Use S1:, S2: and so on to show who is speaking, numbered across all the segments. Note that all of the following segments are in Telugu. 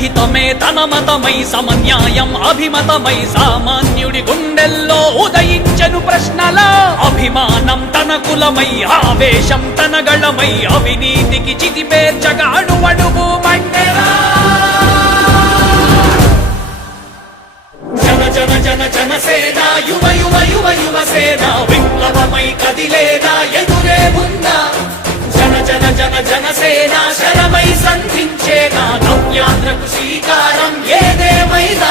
S1: జనహితమే తన మతమై సమన్యాయం అభిమతమై సామాన్యుడి గుండెల్లో ఉదయించను ప్రశ్నల. అభిమానం తన కులమై ఆవేశం తన గళమై అవినీతికి చితిపేర్చగా అణువణువు మండెరా
S2: జన జన జన జనసేన యువ యువ యువ యువ విప్లవమై కదిలేనా ఎదురే ఉందా జన జన జన జనసేన శరమై సంధించేనా? నవ్యాంధ్రకు శ్రీకారం ఏదేమైనా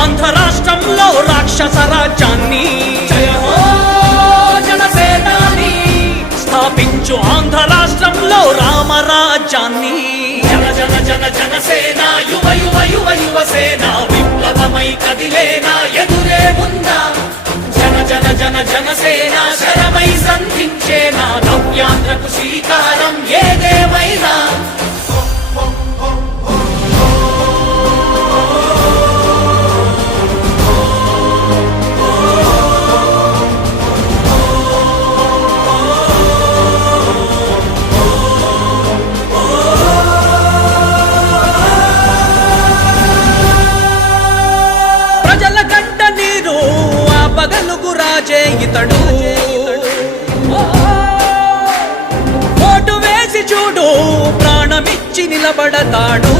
S1: ఆంధ్ర రాష్ట్రంలో రాక్షస రాజ్యాన్ని స్థాపించు ఆంధ్ర రాష్ట్రంలో రామరాజ్యాన్ని
S2: జన జన జన జనసేన యువ యువ యువ యువ విప్లవమై కదిలేనా ఎదురే ఉందా జన జన జన జనసేన శరమై సంధించేనా?
S1: రాజే ఇతడు ఓటు వేసి చూడు ప్రాణమిచ్చి నిలబడతాడు.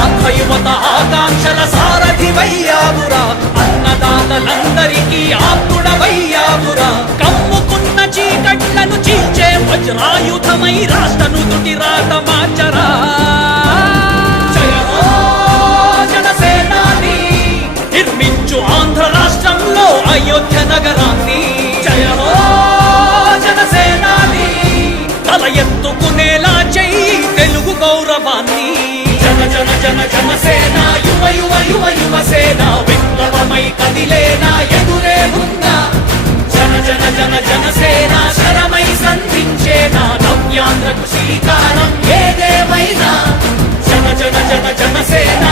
S1: ఆంధ్ర యువత ఆకాంక్షల సారథివయ్యావురా అన్నదాతలందరికీ ఆత్ముడ వయ్యాబురా కమ్ముకున్న చీకట్లను చీల్చే వజ్రాయుధమై రాష్ట్రను తుటి రాత మార్చరా.
S2: ఆంధ్రకు శ్రీకారం. ఏదేమైనా జన జన జన జనసేన